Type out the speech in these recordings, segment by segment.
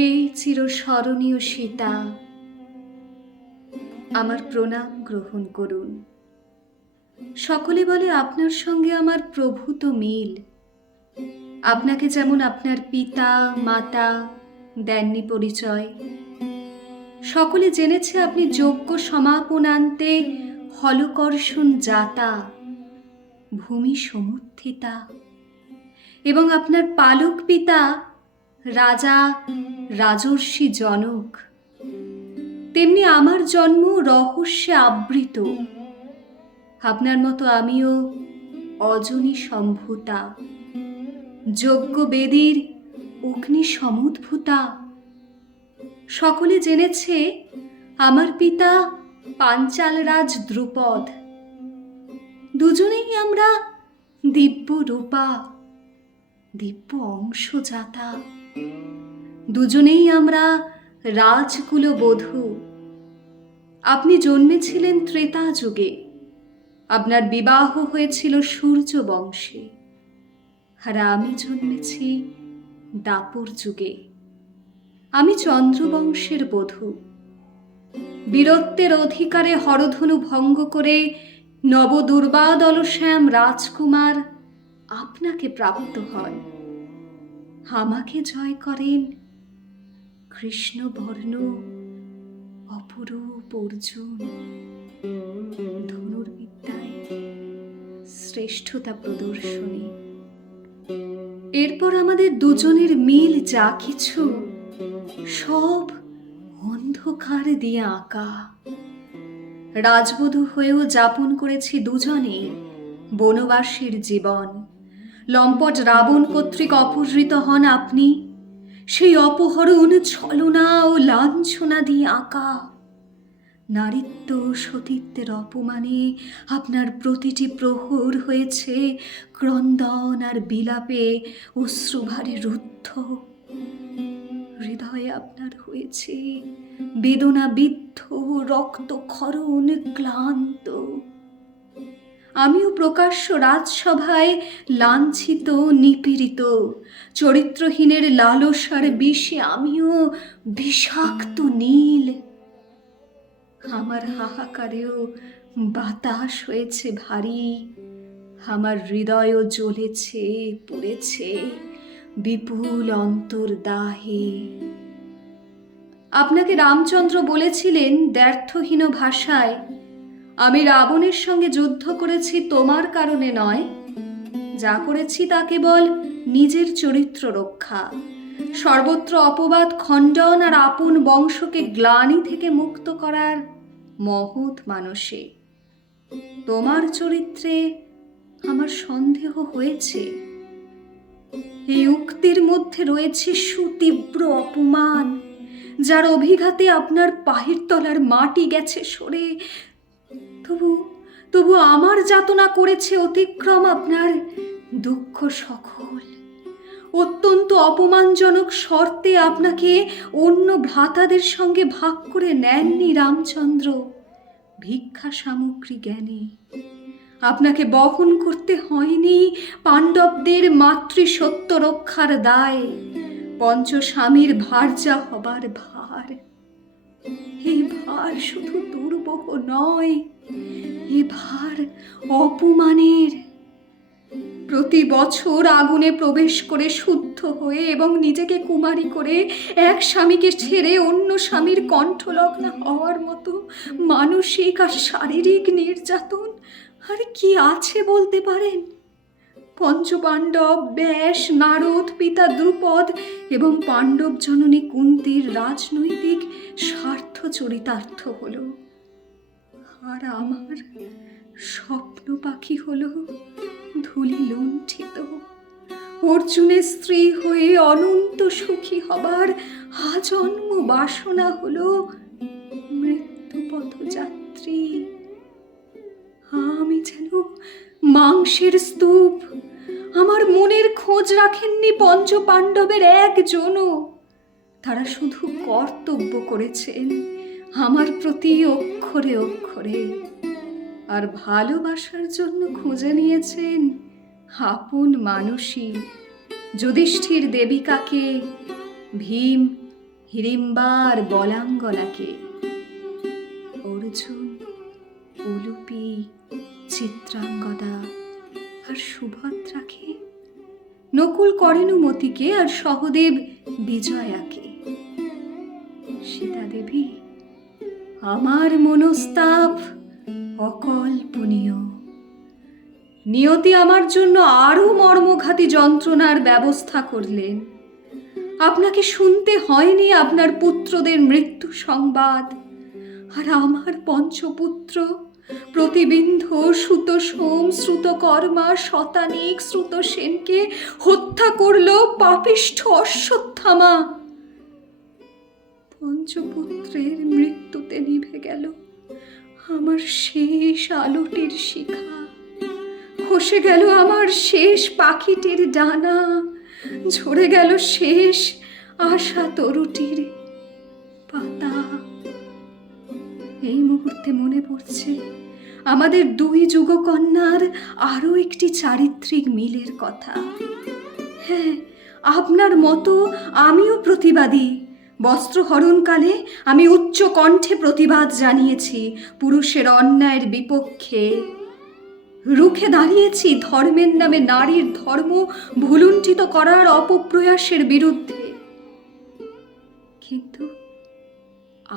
হে চিরস্মরণীয় সীতা, আমার প্রণাম গ্রহণ করুন। সকলে বলে আপনার সঙ্গে আমার প্রভূত মিল। আপনাকে যেমন আপনার পিতা মাতা দেননি পরিচয়, সকলে জেনেছে আপনি যজ্ঞ সমাপনান্তে হলকর্ষণ জাতা, ভূমি সমুত্থিতা, এবং আপনার পালক পিতা রাজা রাজর্ষি জনক। তেমনি আমার জন্ম রহস্যে আবৃত। আপনার মতো আমিও অজনী সম্ভূতা, যজ্ঞবেদীর অগ্নি সমুদ্ভূতা। সকলে জেনেছে আমার পিতা পাঞ্চালরাজ দ্রুপদ। দুজনেই আমরা দিব্য রূপা, দিব্য অংশজাতা। দুজনেই আমরা রাজকুল বধূ। আপনি জন্মেছিলেন ত্রেতা যুগে, আপনার বিবাহ হয়েছিল সূর্য বংশে, আর আমি জন্মেছি দাপর যুগে। আমি চন্দ্রবংশের বধূ। বীরত্বের অধিকারে হরধনু ভঙ্গ করে নবদুর্বাদলশ্যাম রাজকুমার আপনাকে প্রাপ্ত হয়। আমাকে জয় করেন কৃষ্ণবর্ণ অপরূপ অর্জুন। ধনুর্বিদ্যায় শ্রেষ্ঠতা প্রদর্শনী। এরপর আমাদের দুজনের মিল যা কিছু সব অন্ধকার দিয়ে আঁকা। রাজবধূ হয়েও যাপন করেছি দুজনে বনবাসীর জীবন। লম্পট রাবণ কর্তৃক অপহৃত হন আপনি, সেই অপহরণ ছলনা ও লাঞ্ছনা দিয়ে আঁকা। নারীত্ব সতীত্বের অপমানে আপনার প্রতিটি প্রহর হয়েছে ক্রন্দন আর বিলাপে অশ্রুভারে রুদ্ধ। হৃদয়ে আপনার হয়েছে বেদনা বিদ্ধ, রক্তক্ষরণ ক্লান্ত। আমিও প্রকাশ্য রাজসভায় লাঞ্ছিত নিপীড়িত। চরিত্রহীনের লালসার বিষে আমিও বিষাক্ত নীল। আমার হাহাকারেও বাতাস হয়েছে ভারী, আমার হৃদয়ও জ্বলেছে পুড়েছে বিপুল অন্তর্দাহে। আপনাকে রামচন্দ্র বলেছিলেন দ্ব্যর্থহীন ভাষায়, আমি রাবণের সঙ্গে যুদ্ধ করেছি তোমার কারণে নয়, যা করেছি তা কেবল নিজের চরিত্র রক্ষা, সর্বত্র অপবাদ খণ্ডন আর আপন বংশকে গ্লানি থেকে মুক্ত করার মহৎ মানসে। তোমার চরিত্রে আমার সন্দেহ হয়েছে। এই উক্তির মধ্যে রয়েছে সুতীব্র অপমান, যার অভিঘাতে আপনার পায়ের তলার মাটি গেছে সরে। তবু আমার যাতনা করেছে অতিক্রম আপনার দুঃখ সকল। অত্যন্ত অপমানজনক শর্তে আপনাকে অন্য ভ্রাতাদের সঙ্গে ভাগ করে নেননি রামচন্দ্র ভিক্ষা সামগ্রী জ্ঞানে। আপনাকে বহন করতে হয়নি পাণ্ডবদের মাতৃসত্য রক্ষার দায়, পঞ্চস্বামীর ভার্যা হবার ভার। এই ভার শুধু দুর্বহ নয়, এ ভার অপমানের। প্রতি বছর আগুনে প্রবেশ করে শুদ্ধ হয়ে এবং নিজেকে কুমারী করে এক স্বামীকে ছেড়ে অন্য স্বামীর কণ্ঠলগ্ন হওয়ার মতো মানসিক আর শারীরিক নির্যাতন আর কি আছে বলতে পারেন? পঞ্চপাণ্ডব, ব্যাস, নারদ, পিতা দ্রুপদ এবং পাণ্ডব জননী কুন্তীর রাজনৈতিক স্বার্থ চরিতার্থ হলো, আর আমার স্বপ্ন পাখি হলো ধূলি লুণ্ঠিত। অর্জুনের স্ত্রী হয়ে অনন্ত সুখী হবার আজন্ম বাসনা হলো মৃত্যুপথযাত্রী। আমি যেন মাংসের স্তূপ। আমার মনের খোঁজ রাখেননি পঞ্চপাণ্ডবের একজনও। তারা শুধু কর্তব্য করেছেন আমার প্রতি অক্ষরে অক্ষরে, আর ভালোবাসার জন্য খুঁজে নিয়েছেন আপন মানুষই। যুধিষ্ঠির দেবিকাকে, ভীম হিড়িম্বার বলাঙ্গনাকে, অর্জুন, উলুপি, চিত্রাঙ্গদা আর সুভদ্রাকে, নকুল করেনুমতিকে আর সহদেব বিজয়াকে। সীতা দেবী, আমার মনস্তাপ অকল্পনীয়। নিয়তি আমার জন্য আরো মর্মঘাতী যন্ত্রণার ব্যবস্থা করলেন। আপনাকে শুনতে হয়নি আপনার পুত্রদের মৃত্যু সংবাদ, আর আমার পঞ্চপুত্র প্রতিবিন্ধ, শ্রুতসোম, শ্রুতকর্মা, শতানিক, শ্রুতসেনকে হত্যা করল পাপিষ্ঠ অশ্বত্থামা। পঞ্চপুত্রের মৃত্যুতে নিভে গেল আমার শেষ আলোটির শিখা, খসে গেল আমার শেষ পাখিটির ডানা, ঝরে গেল শেষ আশা তরুটির পাতা। এই মুহূর্তে মনে পড়ছে আমাদের দুই যুগকন্যার আরো একটি চারিত্রিক মিলের কথা। হ্যাঁ, আপনার মতো আমিও প্রতিবাদী। বস্ত্রহরণকালে আমি উচ্চ কণ্ঠে প্রতিবাদ জানিয়েছি পুরুষের অন্যায়ের বিপক্ষে, রুখে দাঁড়িয়েছি ধর্মের নামে নারীর ধর্ম ভুলুণ্ঠিত করার অপপ্রয়াসের বিরুদ্ধে। কিন্তু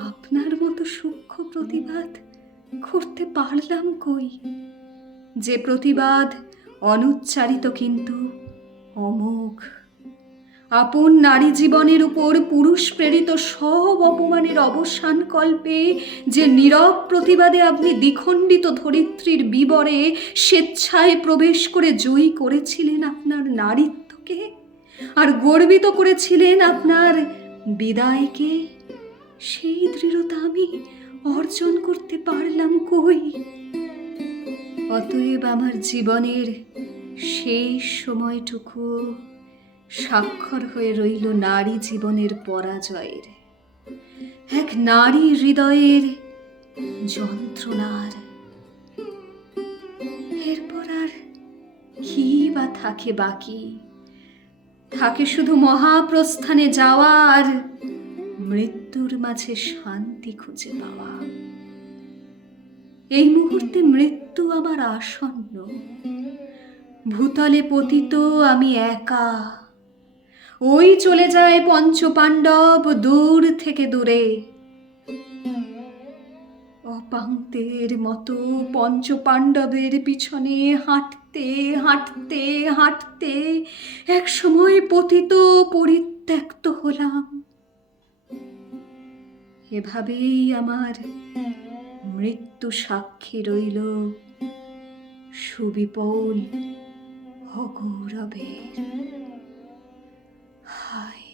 আপনার মতো সূক্ষ্ম প্রতিবাদ করতে পারলাম কই? যে প্রতিবাদ অনুচ্চারিত কিন্তু অমোঘ। আপন নারী জীবনের উপর পুরুষ প্রেরিত সব অপমানের অবসান কল্পে যে নীরব প্রতিবাদে আপনি দ্বিখণ্ডিত ধরিত্রীর বিবরে স্বেচ্ছায় প্রবেশ করে জয়ী করেছিলেন আপনার নারীত্বকে, আর গর্বিত করেছিলেন আপনার বিদায়কে, সেই দৃঢ়তা আমি অর্জন করতে পারলাম কই? অতএব আমার জীবনের শেষ সময়টুকু স্বাক্ষর হয়ে রইল নারী জীবনের পরাজয়ের, এক নারী হৃদয়ের যন্ত্রণার। এরপর আর কি বা থাকে বাকি? থাকে শুধু মহাপ্রস্থানে যাওয়া আর মৃত্যুর মাঝে শান্তি খুঁজে পাওয়া। এই মুহূর্তে মৃত্যু আমার আসন্ন। ভূতলে পতিত আমি একা। ওই চলে যায় পঞ্চপাণ্ডব দূর থেকে দূরে। অপাঙ্ক্তের মতো পঞ্চপাণ্ডবের পিছনে হাঁটতে হাঁটতে হাঁটতে এক সময় পতিত পরিত্যক্ত হলাম। এভাবেই আমার মৃত্যু সাক্ষী রইল সুবিপুল অগৌরবের। হায়,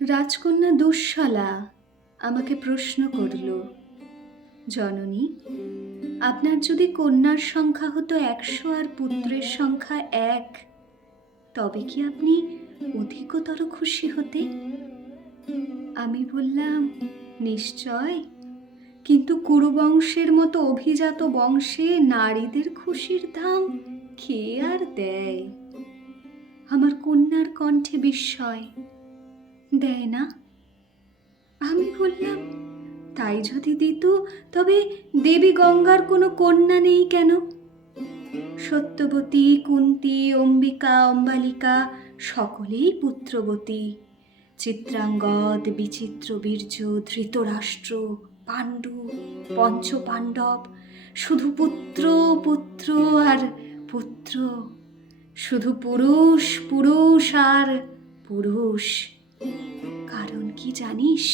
রাজকন্যা দুঃশলা আমাকে প্রশ্ন করল, জননী, আপনার যদি কন্যার সংখ্যা হতো 100 আর পুত্রের সংখ্যা 1, তবে কি আপনি অধিকতর খুশি হতে? আমি বললাম, নিশ্চয়, কিন্তু কুরুবংশের মতো অভিজাত বংশে নারীদের খুশির দাম কে আর দেয়? আমার কন্যার কণ্ঠে বিস্ময়। দেয় না? আমি বললাম, তাই যদি দিত তবে দেবী গঙ্গার কোনো কন্যা নেই কেন? সত্যবতী, কুন্তী, অম্বিকা, অম্বালিকা সকলেই পুত্রবতী। চিত্রাঙ্গদ, বিচিত্রবীর্য, ধৃতরাষ্ট্র, পাণ্ডু, পঞ্চপাণ্ডব শুধু পুত্র পুত্র আর পুত্র, শুধু পুরুষ পুরুষ আর পুরুষ। কারণ কি জানিস?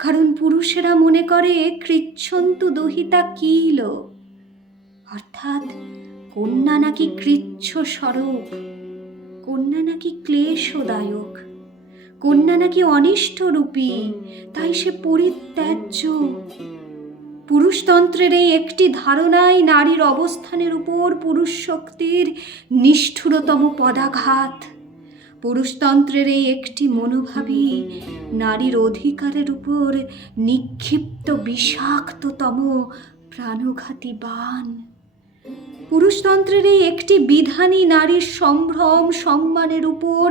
কারণ পুরুষেরা মনে করে কৃচ্ছন্তু দুহিতা কিল, অর্থাৎ কন্যা নাকি কৃচ্ছ স্বরূপ, কন্যা নাকি ক্লেশদায়ক, কন্যা নাকি অনিষ্ট রূপী, তাই সে পরিত্যাজ্য। পুরুষতন্ত্রের এই একটি ধারণাই নারীর অবস্থানের উপর পুরুষ শক্তির নিষ্ঠুরতম পদাঘাত। পুরুষতন্ত্রের এই একটি মনোভাবী নারীর অধিকারের উপর নিক্ষিপ্ত বিষাক্ততম প্রাণঘাতী বাণ। পুরুষতন্ত্রের এই একটি বিধানী নারীর সম্ভ্রম সম্মানের উপর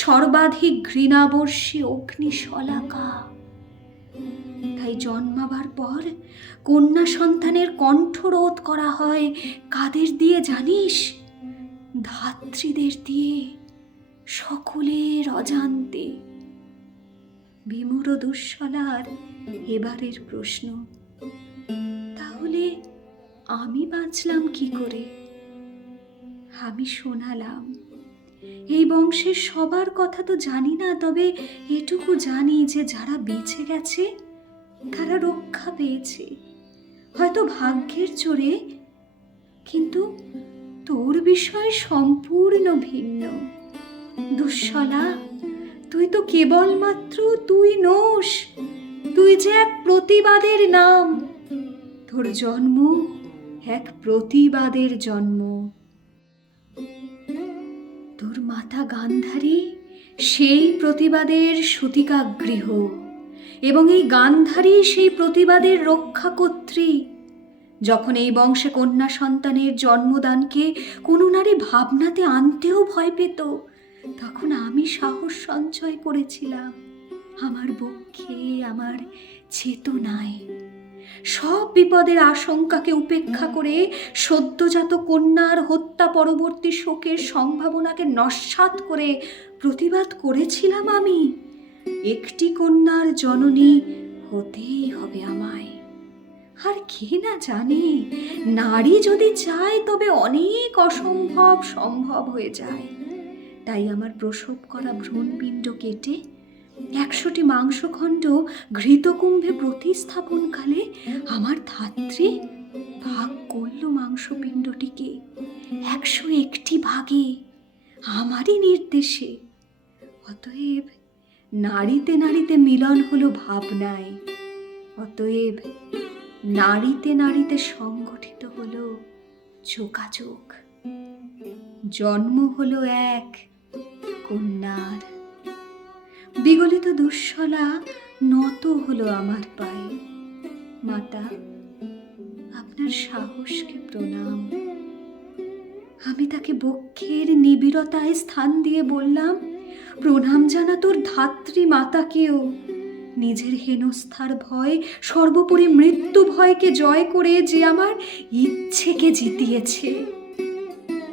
সর্বাধিক ঘৃণাবর্ষী অগ্নিশলাকা। তাই জন্মাবার পর কন্যা সন্তানের কণ্ঠরোধ করা হয় কাদের দিয়ে জানিস? ধাত্রীদের দিয়ে, সকলের অজান্তে। বিমূঢ় দুঃশলার এবারের প্রশ্ন, তাহলে আমি বাঁচলাম কি করে? আমি শোনালাম, এই বংশের সবার কথা তো জানি না, তবে এটুকু জানি যে যারা বেঁচে গেছে তারা রক্ষা পেয়েছে, হয়তো ভাগ্যের জোরে। কিন্তু তোর বিষয় সম্পূর্ণ ভিন্ন। দুঃশলা, তুই তো কেবলমাত্র তুই নোস, তুই যে এক প্রতিবাদের নাম। তোর জন্ম এক প্রতিবাদের জন্ম। তোর মাতা গান্ধারী সেই প্রতিবাদের সূতিকাগৃহ, এবং এই গান্ধারী সেই প্রতিবাদের রক্ষাকর্ত্রী। যখন এই বংশে কন্যা সন্তানের জন্মদানকে কোনো নারী ভাবনাতে আনতেও ভয় পেত, তখন আমি সাহস সঞ্চয় করেছিলাম আমার বক্ষে, আমার চেতনায়। সব বিপদের আশঙ্কাকে উপেক্ষা করে সদ্যজাত কন্যার হত্যা পরবর্তী শোকের সম্ভাবনাকে নস্যাৎ করে প্রতিবাদ করেছিলাম আমি। একটি কন্যার জননী হতেই হবে আমায়। আর কে না জানে, নারী যদি চায় তবে অনেক অসম্ভব সম্ভব হয়ে যায়। তাই আমার প্রসব করা ভ্রূণপিণ্ড কেটে 100টি মাংসখণ্ড ঘৃতকুম্ভে প্রতিস্থাপনকালে আমার ধাত্রী ভাগ করল মাংসপিণ্ডটিকে 101টি ভাগে আমারই নির্দেশে। অতএব নারীতে নারীতে মিলন হলো ভাবনায়, অতএব নারীতে নারীতে সংগঠিত হলো যোগাযোগ। জন্ম হলো এক কন্যার। বিগলিত দুঃশলা নত হলো আমার পায়ে। মাতা, আপনার সাহসকে প্রণাম। আমি তাকে বক্ষের নিবিড়তায় স্থান দিয়ে বললাম, প্রণাম জানা তোর ধাত্রী মাতাকেও। নিজের হেনস্থার ভয়, সর্বোপরি মৃত্যু ভয়কে জয় করে যে আমার ইচ্ছেকে জিতিয়েছে।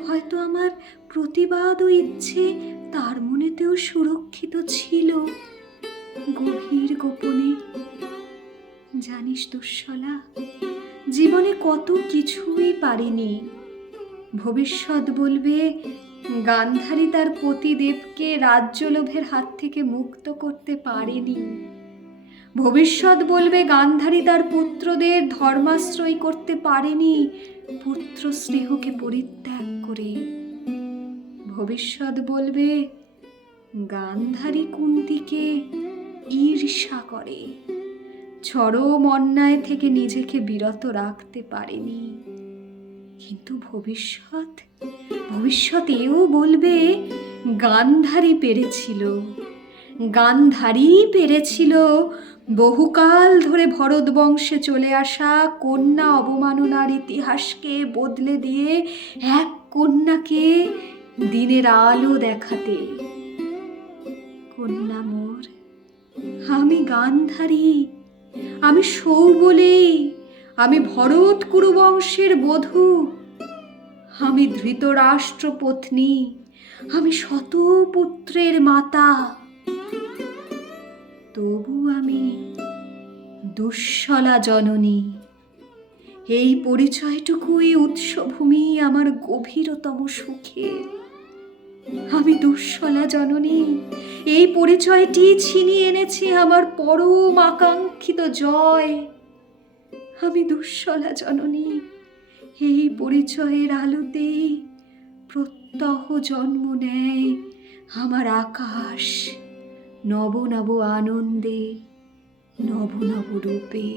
হয়তো আমার প্রতিবাদ ও ইচ্ছে তার মনেতেও সুরক্ষিত ছিল গভীর গোপনে। জানিস দুঃশলা, জীবনে কত কিছুই পারিনি। ভবিষ্যৎ বলবে গান্ধারী তার পতিদেবকে রাজ্যলোভের হাত থেকে মুক্ত করতে পারেনি। ভবিষ্যৎ বলবে গান্ধারী তার পুত্রদের ধর্মাশ্রয় করতে পারেনি পুত্র স্নেহকে পরিত্যাগ করে। ভবিষ্যৎ বলবে গান্ধারী কুন্তিকে ঈর্ষা করে, চরম অন্যায় থেকে নিজেকে বিরত রাখতে পারেনি। কিন্তু ভবিষ্যৎ এও বলবে গান্ধারী পেরেছিল বহুকাল ধরে ভরত বংশে চলে আসা কন্যা অবমাননার ইতিহাসকে বদলে দিয়ে এক কন্যাকে দিনের আলো দেখাতে। কন্যা মোর, আমি গান্ধারী, আমি সৌবলী, আমি ভরত কুরুবংশের বধূ, আমি ধৃতরাষ্ট্র পত্নী, আমি শতপুত্রের মাতা। তবু আমি দুঃশলা জননী। এই পরিচয়টুকুই উৎসভূমি আমার গভীরতম সুখে। আমি দুঃশলা জননী, এই পরিচয়টি ছিনিয়ে এনেছে আমার পরম আকাঙ্ক্ষিত জয়। আমি দুঃশলা জননী, এই পরিচয়ের আলোতেই প্রত্যহ জন্ম নেয় আমার আকাশ নব নব আনন্দে, নব নব রূপে।